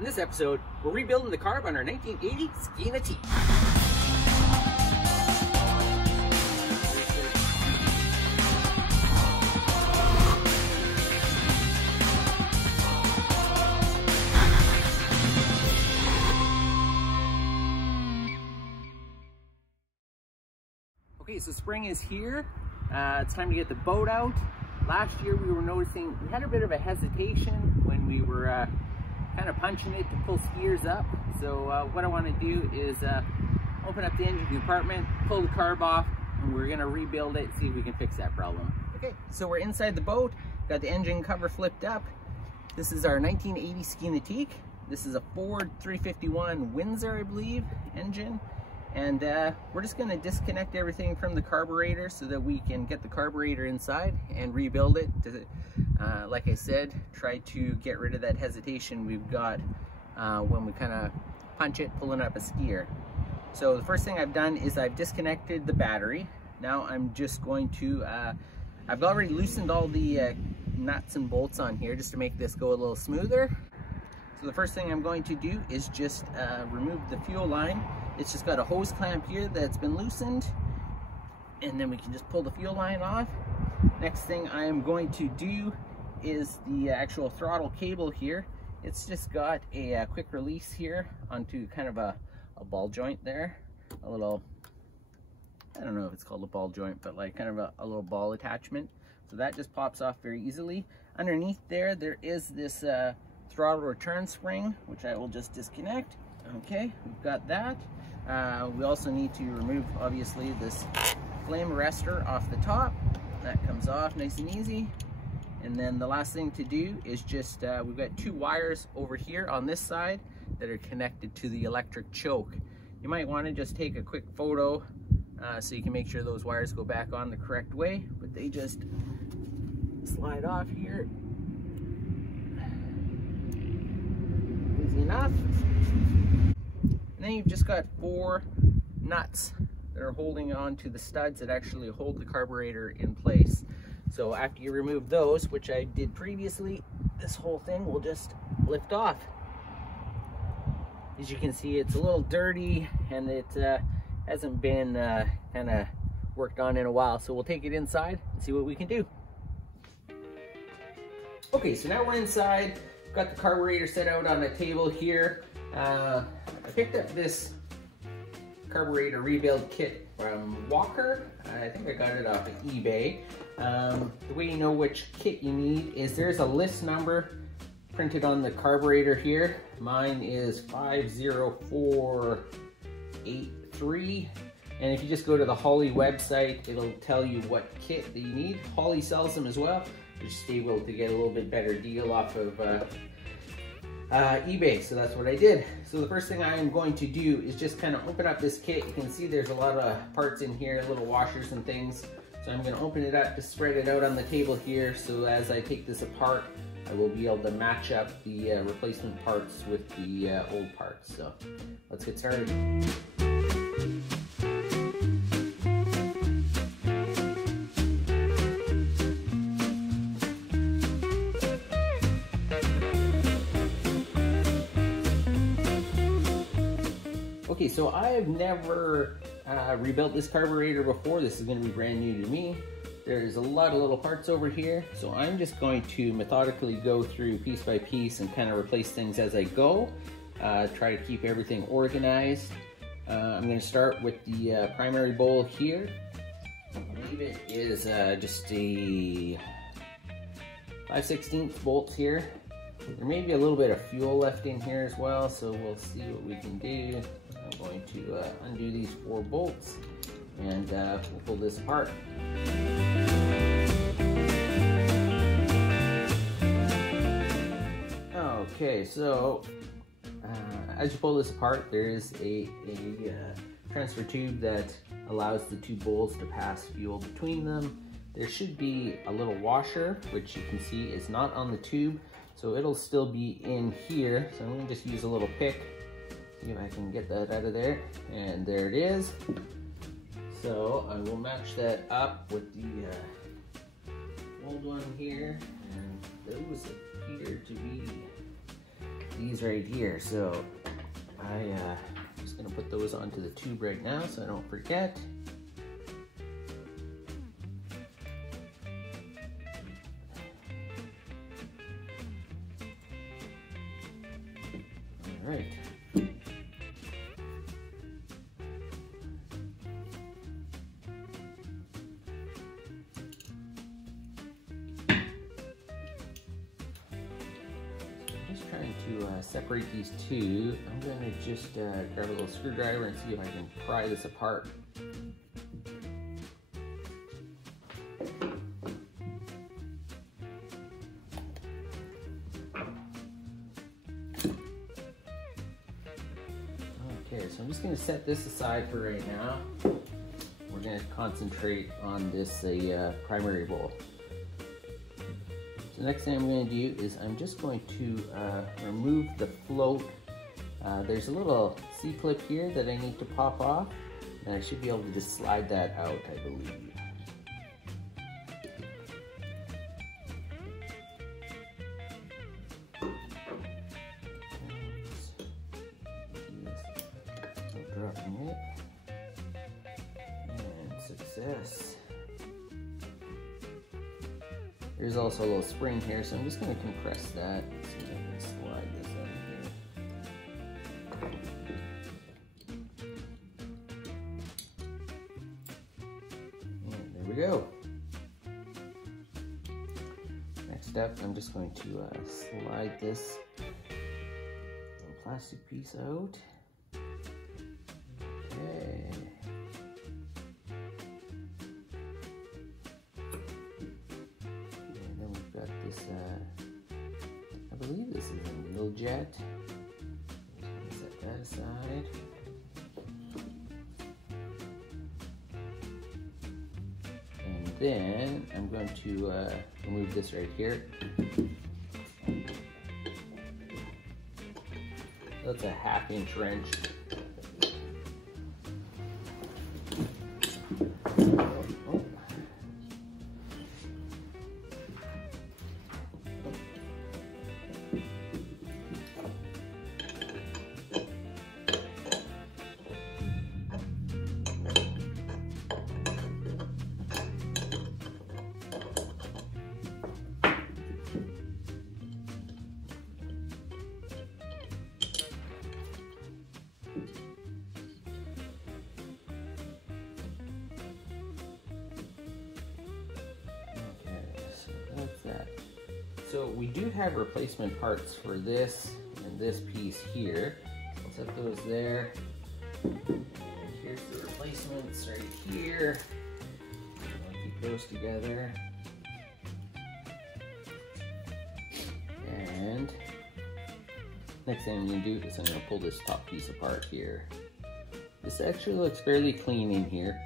In this episode, we're rebuilding the carb on our 1980 Ski Nautique. Okay, so spring is here. It's time to get the boat out. Last year we were noticing we had a bit of a hesitation when we were kind of punching it to pull skiers up. So what I want to do is open up the engine compartment, pull the carb off, and we're going to rebuild it, see if we can fix that problem. Okay, so we're inside the boat, got the engine cover flipped up. This is our 1980 Ski Nautique. This is a Ford 351 Windsor, I believe, engine. And we're just going to disconnect everything from the carburetor so that we can get the carburetor inside and rebuild it to, like I said, try to get rid of that hesitation we've got when we kind of punch it pulling up a skier. So the first thing I've done is I've disconnected the battery. Now I'm just going to, I've already loosened all the nuts and bolts on here just to make this go a little smoother. So the first thing I'm going to do is just remove the fuel line. It's just got a hose clamp here that's been loosened, and then we can just pull the fuel line off. Next thing I am going to do is the actual throttle cable here. It's just got a quick release here onto kind of a ball joint there. A little, I don't know if it's called a ball joint, but like kind of a little ball attachment. So that just pops off very easily. Underneath there is this throttle return spring, which I will just disconnect. Okay, we've got that. We also need to remove, obviously, this flame arrestor off the top. That comes off nice and easy. And then the last thing to do is just, we've got two wires over here on this side that are connected to the electric choke. You might want to just take a quick photo so you can make sure those wires go back on the correct way, but they just slide off here. Easy enough. And then you've just got 4 nuts that are holding on to the studs that actually hold the carburetor in place. So after you remove those, which I did previously, this whole thing will just lift off. As you can see, it's a little dirty and it hasn't been kind of worked on in a while. So we'll take it inside and see what we can do. Okay, so now we're inside. Got the carburetor set out on a table here. I picked up this carburetor rebuild kit from Walker. I think I got it off of eBay. The way you know which kit you need is there's a list number printed on the carburetor here. Mine is 50483. And if you just go to the Holley website, it'll tell you what kit that you need. Holley sells them as well. You're just able to get a little bit better deal off of eBay, so that's what I did. So the first thing I am going to do is just kind of open up this kit. You can see there's a lot of parts in here, little washers and things. So I'm going to open it up, just spread it out on the table here, so as I take this apart, I will be able to match up the replacement parts with the old parts. So let's get started. Okay, so I have never rebuilt this carburetor before. This is going to be brand new to me. There's a lot of little parts over here, so I'm just going to methodically go through piece by piece and kind of replace things as I go. Try to keep everything organized. I'm going to start with the primary bowl here. I believe it is just a 5/16 bolts here. There may be a little bit of fuel left in here as well, so we'll see what we can do. I'm going to undo these 4 bolts and we'll pull this apart. Okay, so as you pull this apart, there is a transfer tube that allows the 2 bowls to pass fuel between them. There should be a little washer, which you can see is not on the tube, so it'll still be in here. So I'm going to just use a little pick, see if I can get that out of there, and there it is. So I will match that up with the old one here, and those appear to be these right here. So I'm just gonna put those onto the tube right now so I don't forget. All right. To separate these two, I'm going to just grab a little screwdriver and see if I can pry this apart. Okay, so I'm just going to set this aside for right now. We're going to concentrate on this primary bowl. The next thing I'm going to do is I'm just going to remove the float. There's a little C-clip here that I need to pop off, and I should be able to just slide that out, I believe. Dropping it, and success. There's also a little spring here, so I'm just going to compress that. See if I can slide this out here. And there we go. Next up, I'm just going to slide this little plastic piece out. Okay. I believe this is a needle jet. I'm just going to set that aside. And then I'm going to remove this right here. That's a 1/2 inch wrench. So we do have replacement parts for this and this piece here. I'll set those there. And here's the replacements right here. I'll keep those together. And next thing I'm going to do is I'm going to pull this top piece apart here. This actually looks fairly clean in here.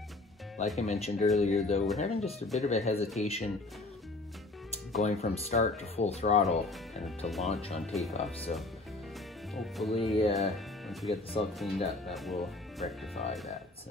Like I mentioned earlier though, we're having just a bit of a hesitation going from start to full throttle and to launch on takeoff. So hopefully once we get this all cleaned up, that will rectify that. So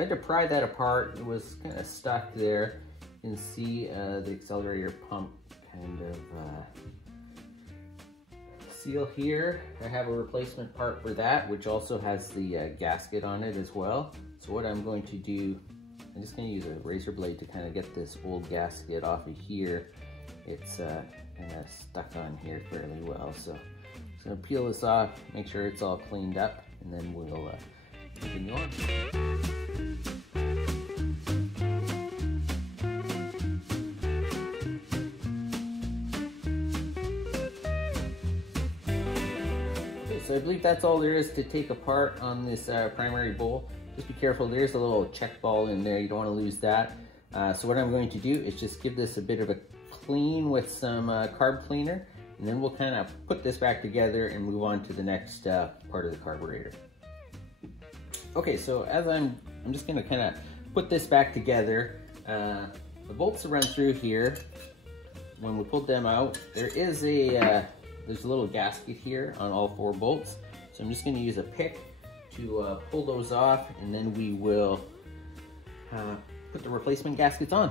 I had to pry that apart. It was kind of stuck there. You can see the accelerator pump kind of seal here. I have a replacement part for that, which also has the gasket on it as well. So what I'm going to do, I'm just going to use a razor blade to kind of get this old gasket off of here. It's kind of stuck on here fairly well. So I'm just going to peel this off, make sure it's all cleaned up, and then we'll continue on. So I believe that's all there is to take apart on this primary bowl. Just be careful, there's a little check ball in there, you don't want to lose that. So what I'm going to do is just give this a bit of a clean with some carb cleaner, and then we'll kind of put this back together and move on to the next part of the carburetor. Okay, so as I'm just going to kind of put this back together. The bolts run through here. when we pulled them out, there is there's a little gasket here on all 4 bolts. So I'm just going to use a pick to pull those off, and then we will put the replacement gaskets on.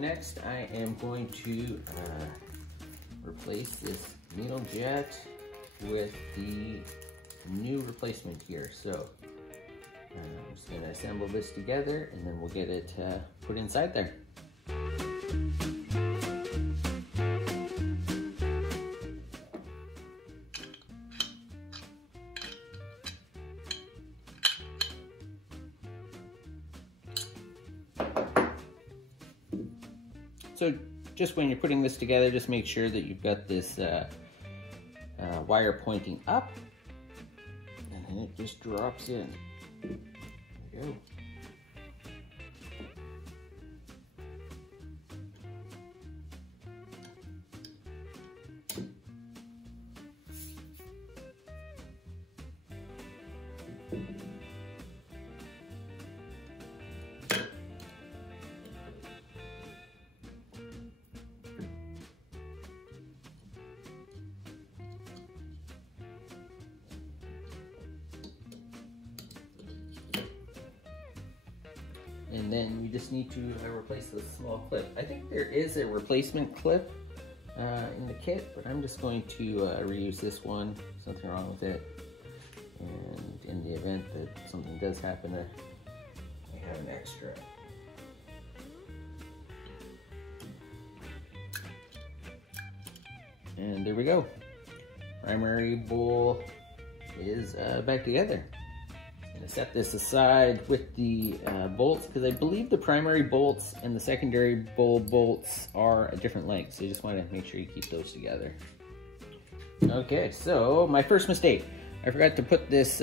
Next, I am going to replace this needle jet with the new replacement here. So I'm just going to assemble this together, and then we'll get it put inside there. So just when you're putting this together, just make sure that you've got this wire pointing up, and then it just drops in. There we go. And then we just need to replace this small clip. I think there is a replacement clip in the kit, but I'm just going to reuse this one. There's nothing wrong with it. And in the event that something does happen, I have an extra. And there we go. Primary bowl is back together. I'm gonna set this aside with the bolts, because I believe the primary bolts and the secondary bowl bolts are a different length, so you just want to make sure you keep those together. Okay, so my first mistake. I forgot to put this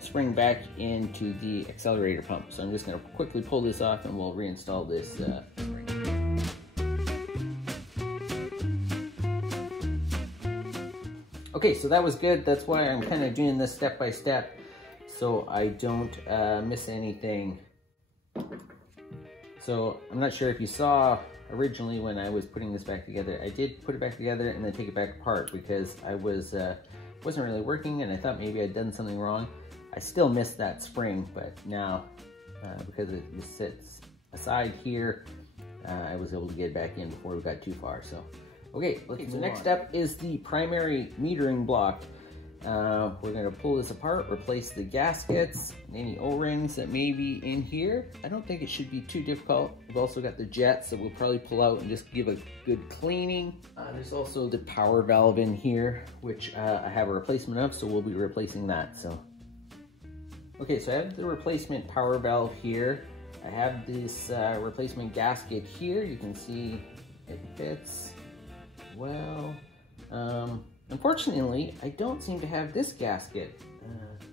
spring back into the accelerator pump, so I'm just going to quickly pull this off and we'll reinstall this spring. Okay, so that was good. That's why I'm kind of doing this step by step, so I don't miss anything. So I'm not sure if you saw originally when I was putting this back together, I did put it back together and then take it back apart because I wasn't really working and I thought maybe I'd done something wrong. I still missed that spring, but now because it sits aside here, I was able to get it back in before we got too far. So okay, so next step is the primary metering block. We're going to pull this apart, replace the gaskets, and any O-rings that may be in here. I don't think it should be too difficult. We've also got the jets that we'll probably pull out and just give a good cleaning. There's also the power valve in here, which I have a replacement of, so we'll be replacing that. So, okay, so I have the replacement power valve here. I have this replacement gasket here. You can see it fits well. Unfortunately, I don't seem to have this gasket.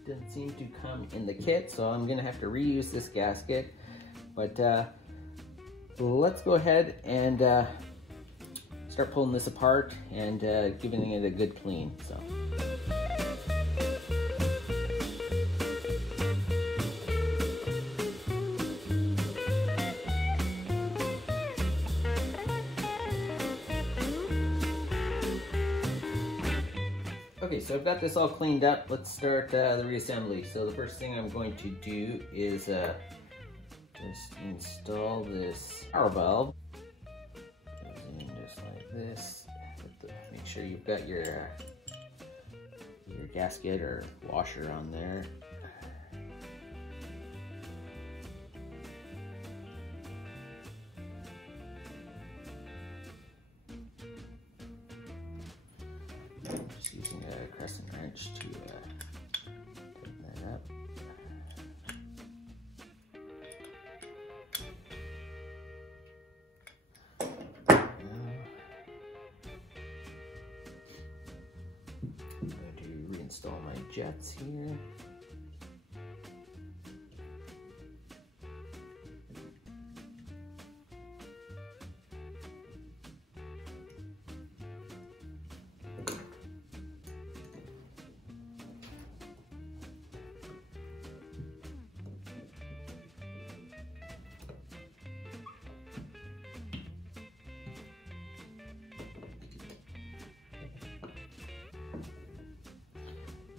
Didn't seem to come in the kit, so I'm gonna have to reuse this gasket. But let's go ahead and start pulling this apart and giving it a good clean. So. Okay, so I've got this all cleaned up. Let's start the reassembly. So the first thing I'm going to do is just install this power valve. Goes in just like this. Make sure you've got your gasket or washer on there. Just using a crescent wrench to tighten that up. install my jets here.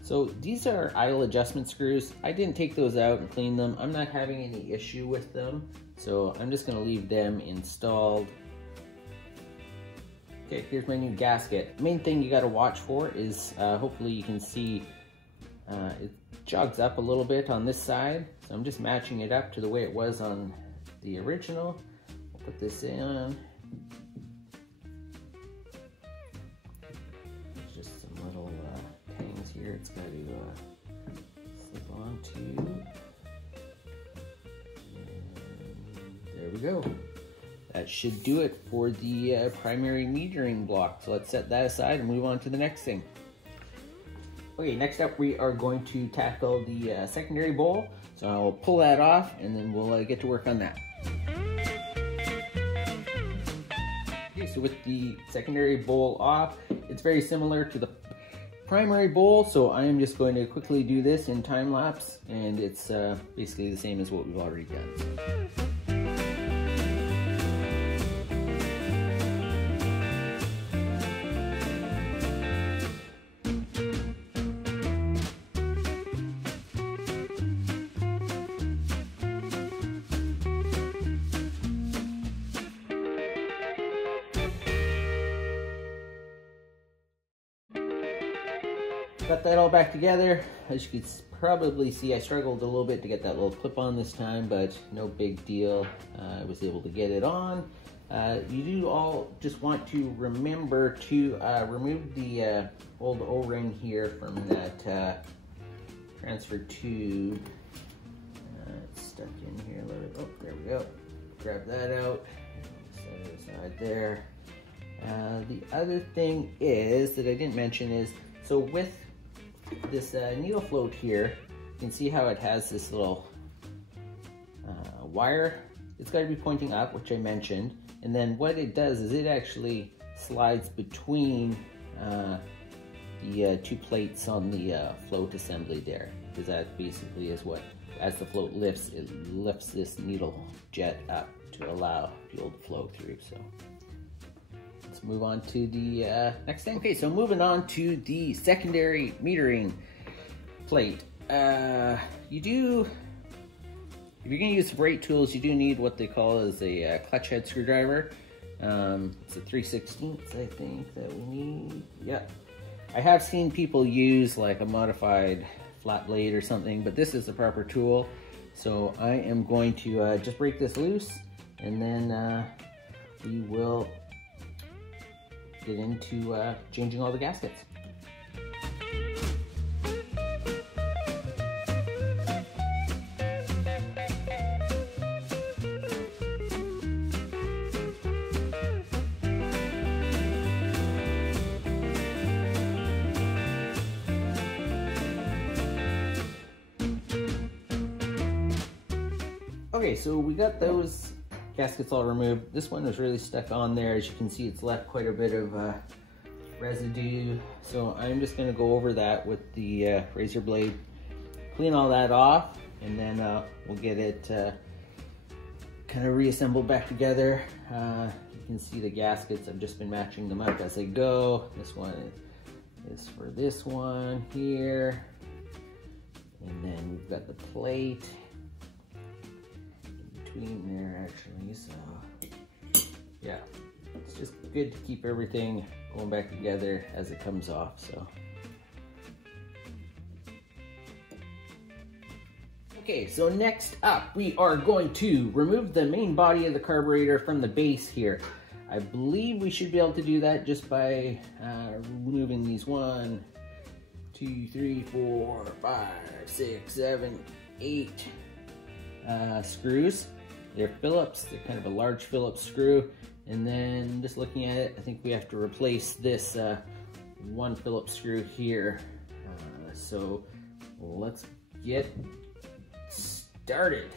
So these are idle adjustment screws. I didn't take those out and clean them. I'm not having any issue with them, so I'm just gonna leave them installed. Okay, here's my new gasket. Main thing you gotta watch for is, hopefully you can see, it jogs up a little bit on this side. So I'm just matching it up to the way it was on the original. I'll put this in. Here it's got to slip onto, and there we go. That should do it for the primary metering block. So let's set that aside and move on to the next thing. Okay, next up we are going to tackle the secondary bowl. So I'll pull that off and then we'll get to work on that. Okay, so with the secondary bowl off, it's very similar to the primary bowl, so I am just going to quickly do this in time lapse, and it's basically the same as what we've already done. Got that all back together. As you can probably see, I struggled a little bit to get that little clip on this time, but no big deal. I was able to get it on. You do all just want to remember to remove the old O-ring here from that transfer tube. It's stuck in here. Oh, there we go. Grab that out. Set it aside there. The other thing is that I didn't mention is, so with this needle float here, you can see how it has this little wire. It's got to be pointing up, which I mentioned, and then what it does is it actually slides between the two plates on the float assembly there, because that basically is what, as the float lifts, it lifts this needle jet up to allow fuel to flow through. So let's move on to the next thing. Okay, so moving on to the secondary metering plate. If you're gonna use brake tools, you do need what they call as a clutch head screwdriver. It's a 3/16, I think, that we need. Yeah, I have seen people use like a modified flat blade or something, but this is the proper tool. So I am going to just break this loose, and then we will get into changing all the gaskets. Okay, so we got those gaskets all removed. This one was really stuck on there. As you can see, it's left quite a bit of residue. So I'm just gonna go over that with the razor blade, clean all that off, and then we'll get it kind of reassembled back together. You can see the gaskets, I've just been matching them up as I go. This one is for this one here. And then we've got the plate between there actually, so yeah, it's just good to keep everything going back together as it comes off. So okay, so next up we are going to remove the main body of the carburetor from the base here. I believe we should be able to do that just by removing these 1, 2, 3, 4, 5, 6, 7, 8 screws. They're Phillips, they're kind of a large Phillips screw. And then just looking at it, I think we have to replace this one Phillips screw here. So let's get started.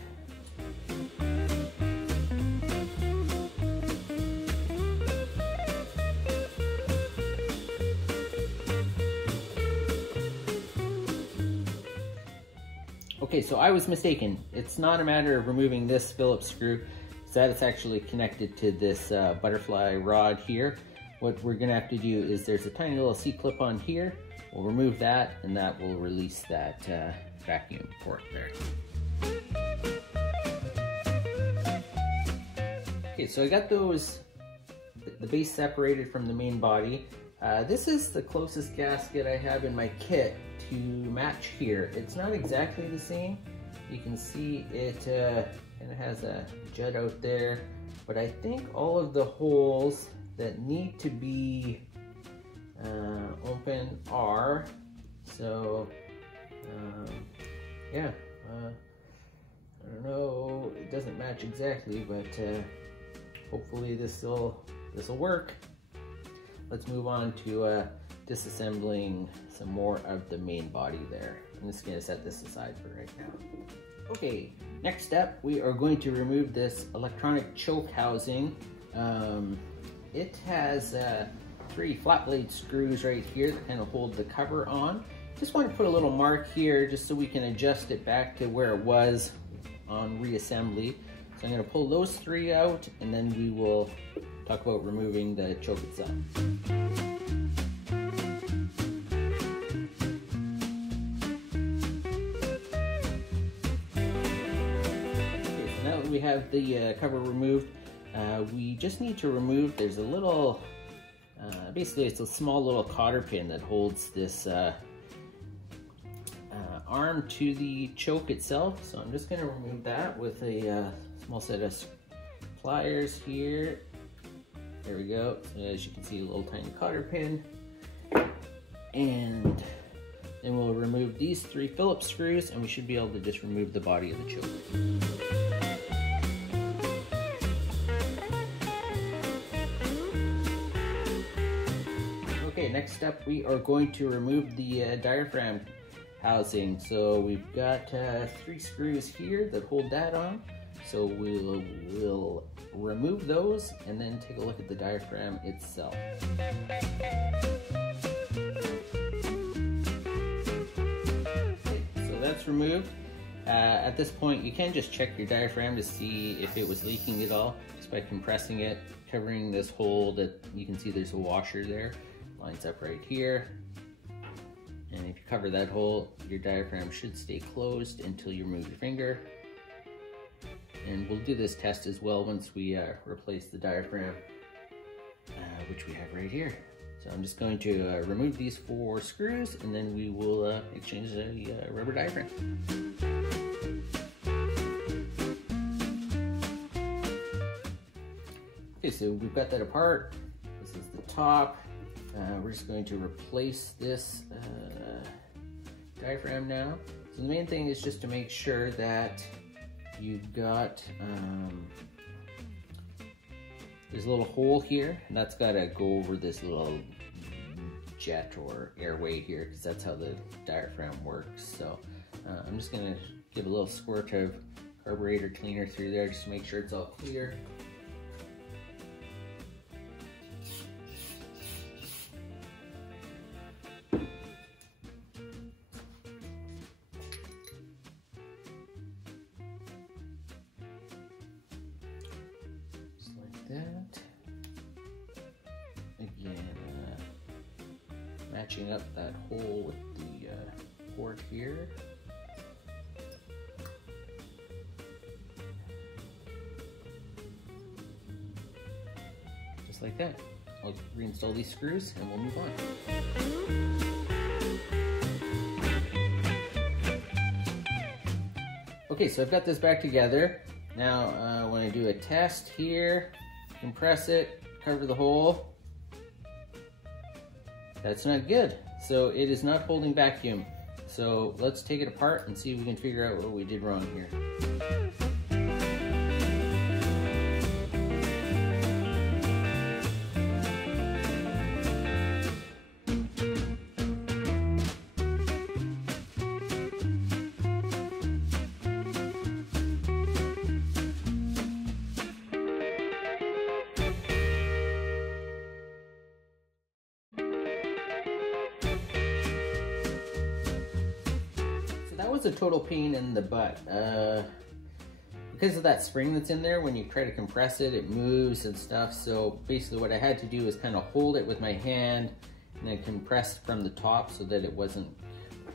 Okay, so I was mistaken. It's not a matter of removing this Phillips screw, so that it's actually connected to this butterfly rod here. What we're gonna have to do is there's a tiny little C-clip on here. We'll remove that, and that will release that vacuum port there. Okay, so I got the base separated from the main body. This is the closest gasket I have in my kit to match here. It's not exactly the same. You can see it kind of has a jut out there, but I think all of the holes that need to be open are. So yeah, I don't know, it doesn't match exactly, but hopefully this will work. Let's move on to disassembling some more of the main body there. I'm just going to set this aside for right now. Okay, next step, we are going to remove this electronic choke housing. It has 3 flat blade screws right here that kind of hold the cover on. Just want to put a little mark here just so we can adjust it back to where it was on reassembly. So I'm going to pull those 3 out, and then we will talk about removing the choke itself. We have the cover removed. We just need to remove, there's a little, basically it's a small little cotter pin that holds this arm to the choke itself. So I'm just going to remove that with a small set of pliers here. There we go. So as you can see, a little tiny cotter pin. And then we'll remove these 3 Phillips screws, and we should be able to just remove the body of the choke. Okay, next step, we are going to remove the diaphragm housing. So we've got 3 screws here that hold that on. So we'll remove those and then take a look at the diaphragm itself. Okay, so that's removed. At this point, you can just check your diaphragm to see if it was leaking at all, just by compressing it, covering this hole that you can see there's a washer there. Lines up right here, and if you cover that hole, your diaphragm should stay closed until you remove your finger. And we'll do this test as well once we replace the diaphragm, which we have right here. So I'm just going to remove these 4 screws, and then we will exchange the rubber diaphragm. Okay, so we've got that apart. This is the top. We're just going to replace this diaphragm now. So the main thing is just to make sure that you've got, there's a little hole here, and that's got to go over this little jet or airway here, because that's how the diaphragm works. So I'm just going to give a little squirt of carburetor cleaner through there just to make sure it's all clear. That again, matching up that hole with the port here. Just like that. I'll reinstall these screws and we'll move on. Okay, so I've got this back together. Now when I do a test here, compress it, cover the hole. That's not good. So it is not holding vacuum. So let's take it apart and see if we can figure out what we did wrong here. was a total pain in the butt. Because of that spring that's in there, when you try to compress it, it moves and stuff. So basically what I had to do is kind of hold it with my hand and then compress from the top so that it wasn't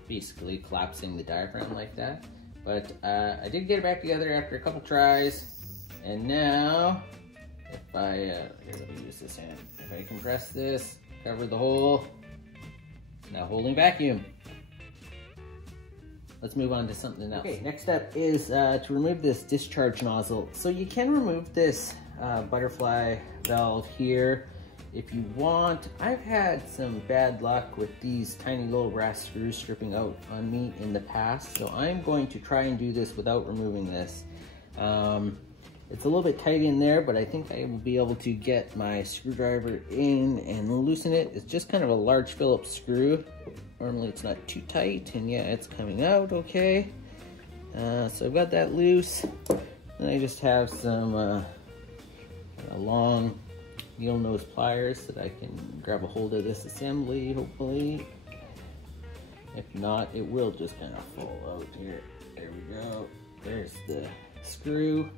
basically collapsing the diaphragm like that. But I did get it back together after a couple tries. And now, if I, here, let me use this hand. If I compress this, cover the hole, now holding vacuum. Let's move on to something else. Okay, next up is to remove this discharge nozzle. So you can remove this butterfly valve here if you want. I've had some bad luck with these tiny little brass screws stripping out on me in the past, so I'm going to try and do this without removing this. It's a little bit tight in there, but I think I will be able to get my screwdriver in and loosen it. It's just kind of a large Phillips screw. Normally it's not too tight, and yeah, it's coming out okay. So I've got that loose. Then I just have some long needle nose pliers that I can grab a hold of this assembly, hopefully. If not, it will just kind of fall out here. There we go. There's the screw.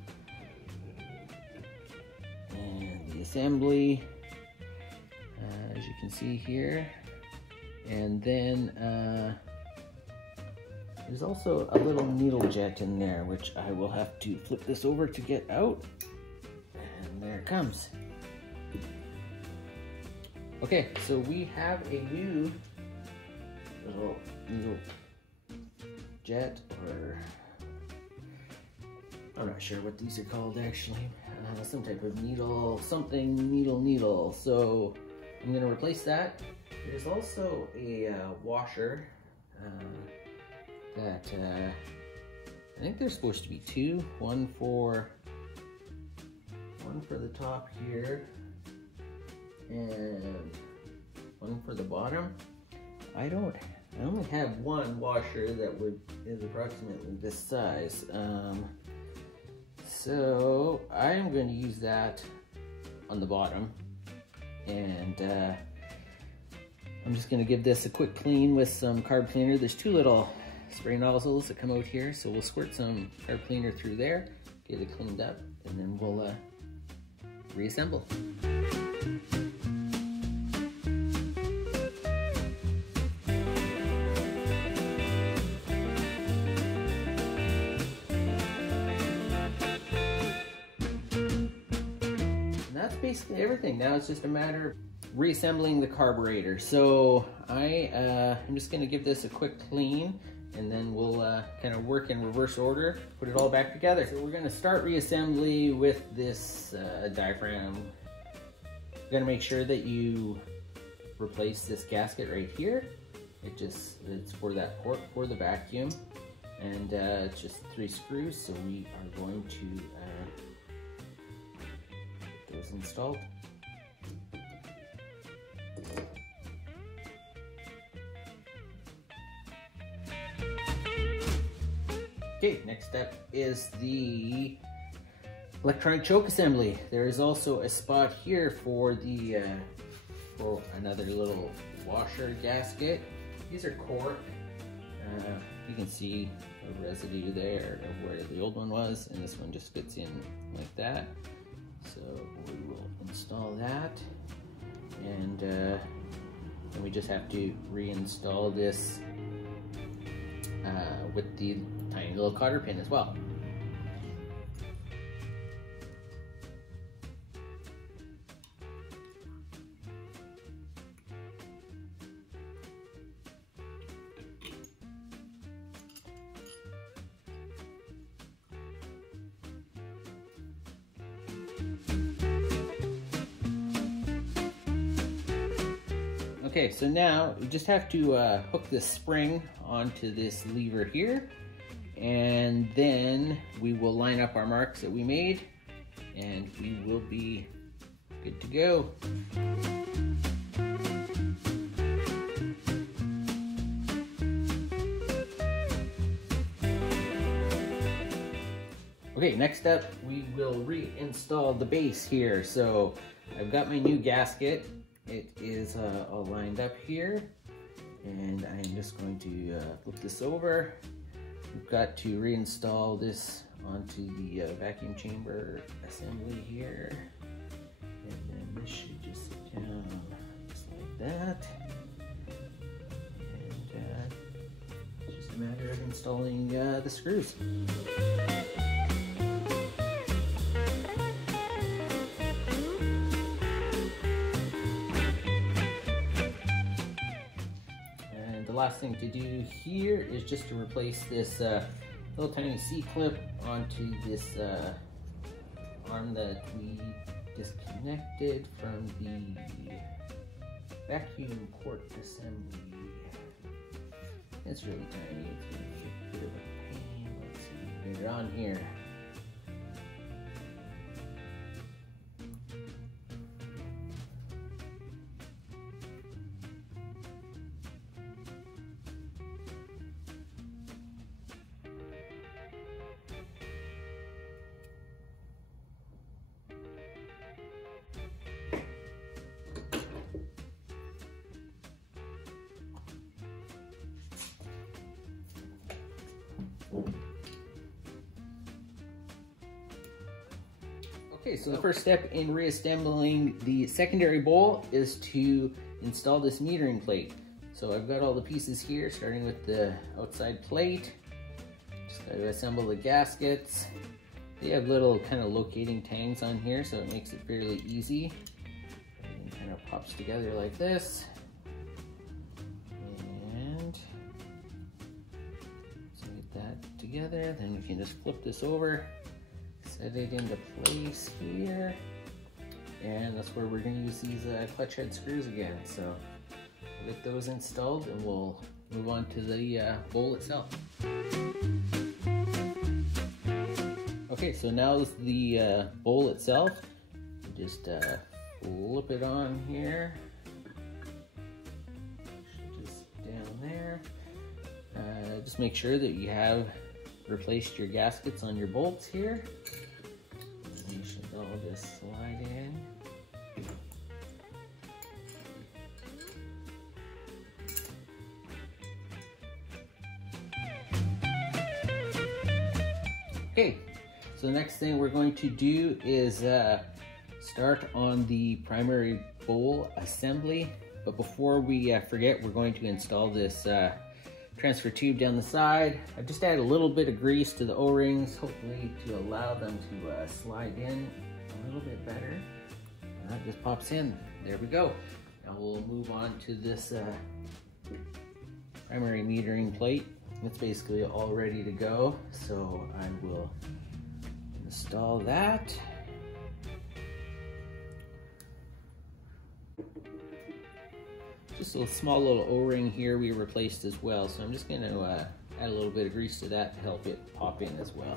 And the assembly, as you can see here. And then there's also a little needle jet in there, which I will have to flip this over to get out. And there it comes. Okay, so we have a new little needle jet, or I'm not sure what these are called actually. Some type of needle, something needle. So I'm going to replace that. There's also a washer that I think there's supposed to be two. One for the top here, and one for the bottom. I only have one washer that is approximately this size. So I'm going to use that on the bottom, and I'm just going to give this a quick clean with some carb cleaner. There's two little spray nozzles that come out here, so we'll squirt some carb cleaner through there, get it cleaned up, and then we'll reassemble. Basically everything. Now it's just a matter of reassembling the carburetor. So I'm just going to give this a quick clean, and then we'll kind of work in reverse order, put it all back together. So we're going to start reassembly with this diaphragm. You're going to make sure that you replace this gasket right here. It's for that port for the vacuum, and it's just 3 screws. So we are going to those installed. Okay, next step is the electronic choke assembly. There is also a spot here for the for another little washer gasket. These are cork. You can see a residue there of where the old one was, and this one just fits in like that. So we will install that, and then we just have to reinstall this with the tiny little cotter pin as well. Okay, so now we just have to hook this spring onto this lever here, and then we will line up our marks that we made, and we will be good to go. Okay, next up we will reinstall the base here. So I've got my new gasket. It is all lined up here, and I'm just going to flip this over, we've got to reinstall this onto the vacuum chamber assembly here. And then this should just sit down just like that. And it's just a matter of installing the screws. And the last thing to do here is just to replace this little tiny C-clip onto this arm that we disconnected from the vacuum port assembly. It's really tiny, it's going to be a bit of a pain. Let's see, get it on here. Okay, so the first step in reassembling the secondary bowl is to install this metering plate. So I've got all the pieces here, starting with the outside plate. Just got to assemble the gaskets. They have little kind of locating tangs on here, so it makes it fairly easy. And it kind of pops together like this. And so get that together, then we can just flip this over. Set it into place here, and that's where we're going to use these clutch head screws again. So we'll get those installed and we'll move on to the bowl itself. Okay, so now the bowl itself. Just flip it on here. Just down there. Just make sure that you have replaced your gaskets on your bolts here. You should all just slide in. Okay, so the next thing we're going to do is start on the primary bowl assembly. But before we forget, we're going to install this transfer tube down the side. I've just added a little bit of grease to the O-rings, hopefully to allow them to slide in a little bit better. And that just pops in. There we go. Now we'll move on to this primary metering plate. It's basically all ready to go, so I will install that. Just a small little O-ring here we replaced as well, so I'm just going to add a little bit of grease to that to help it pop in as well.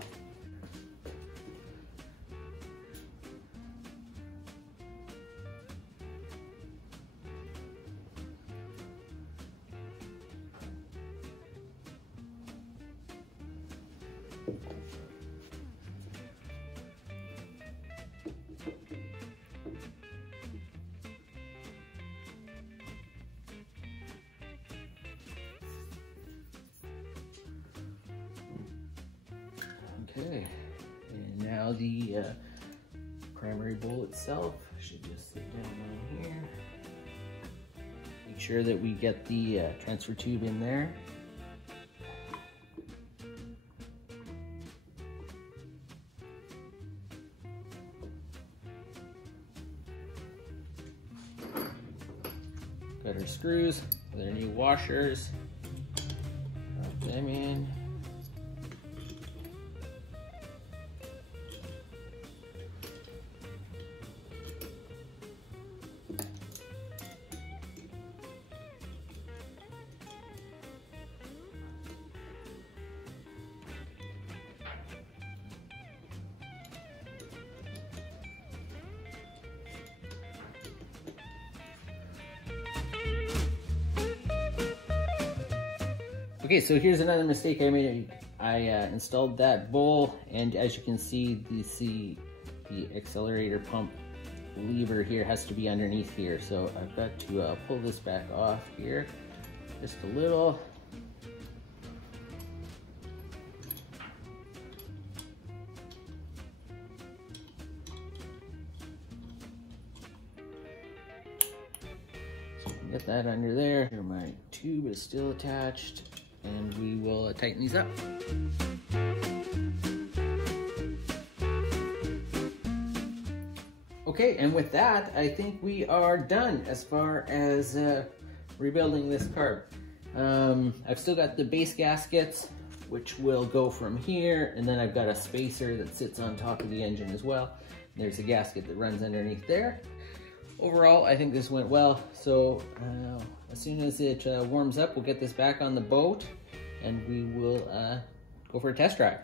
Okay, and now the primary bowl itself should just sit down on here. Make sure that we get the transfer tube in there. Got our screws with our new washers. Drop them in. Okay, so here's another mistake I made. I installed that bowl, and as you can see, the accelerator pump lever here has to be underneath here. So I've got to pull this back off here just a little. Get that under there. Here, my tube is still attached, and we will tighten these up. Okay, and with that, I think we are done as far as rebuilding this carb. I've still got the base gaskets, which will go from here, and then I've got a spacer that sits on top of the engine as well. There's a gasket that runs underneath there. Overall, I think this went well, so as soon as it warms up, we'll get this back on the boat, and we will go for a test drive.